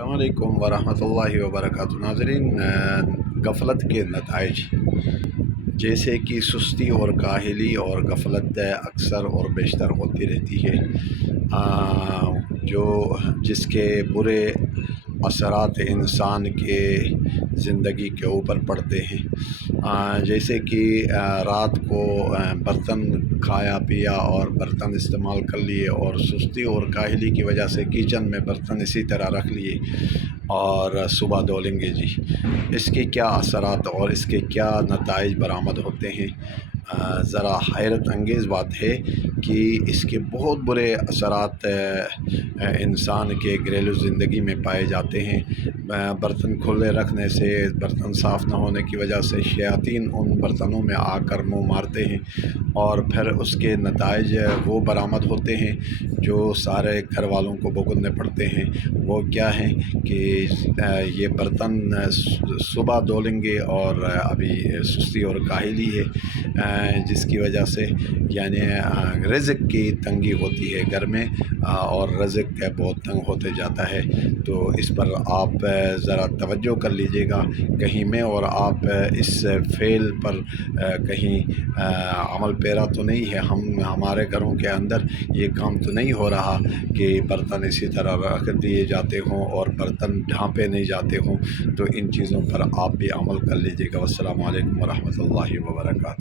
السلام علیکم ورحمۃ اللہ وبرکاتہ ناظرین، غفلت کے نتائج جیسے کہ سستی اور کاہلی اور غفلت اکثر اور بیشتر ہوتی رہتی ہے، جو جس کے برے اثرات انسان کے زندگی کے اوپر پڑتے ہیں، جیسے کہ رات کو برتن کھایا پیا اور برتن استعمال کر لیے اور سستی اور کاہلی کی وجہ سے کچن میں برتن اسی طرح رکھ لیے اور صبح دھو لیں گے جی، اس کے کیا اثرات اور اس کے کیا نتائج برآمد ہوتے ہیں۔ ذرا حیرت انگیز بات ہے کہ اس کے بہت برے اثرات انسان کے گھریلو زندگی میں پائے جاتے ہیں۔ برتن کھلے رکھنے سے، برتن صاف نہ ہونے کی وجہ سے شیاطین ان برتنوں میں آ کر منہ مارتے ہیں اور پھر اس کے نتائج وہ برآمد ہوتے ہیں جو سارے گھر والوں کو بھگتنے پڑتے ہیں۔ وہ کیا ہیں کہ یہ برتن صبح دھو لیں گے اور ابھی سستی اور کاہلی ہے، جس کی وجہ سے یعنی رزق کی تنگی ہوتی ہے گھر میں اور رزق بہت تنگ ہوتے جاتا ہے۔ تو اس پر آپ ذرا توجہ کر لیجئے گا کہیں میں اور آپ اس فعل پر کہیں عمل پیرا تو نہیں ہے، ہمارے گھروں کے اندر یہ کام تو نہیں ہو رہا کہ برتن اسی طرح رکھ دیے جاتے ہوں اور برتن ڈھانپے نہیں جاتے ہوں۔ تو ان چیزوں پر آپ بھی عمل کر لیجئے گا۔ والسلام علیکم ورحمۃ اللہ وبرکاتہ۔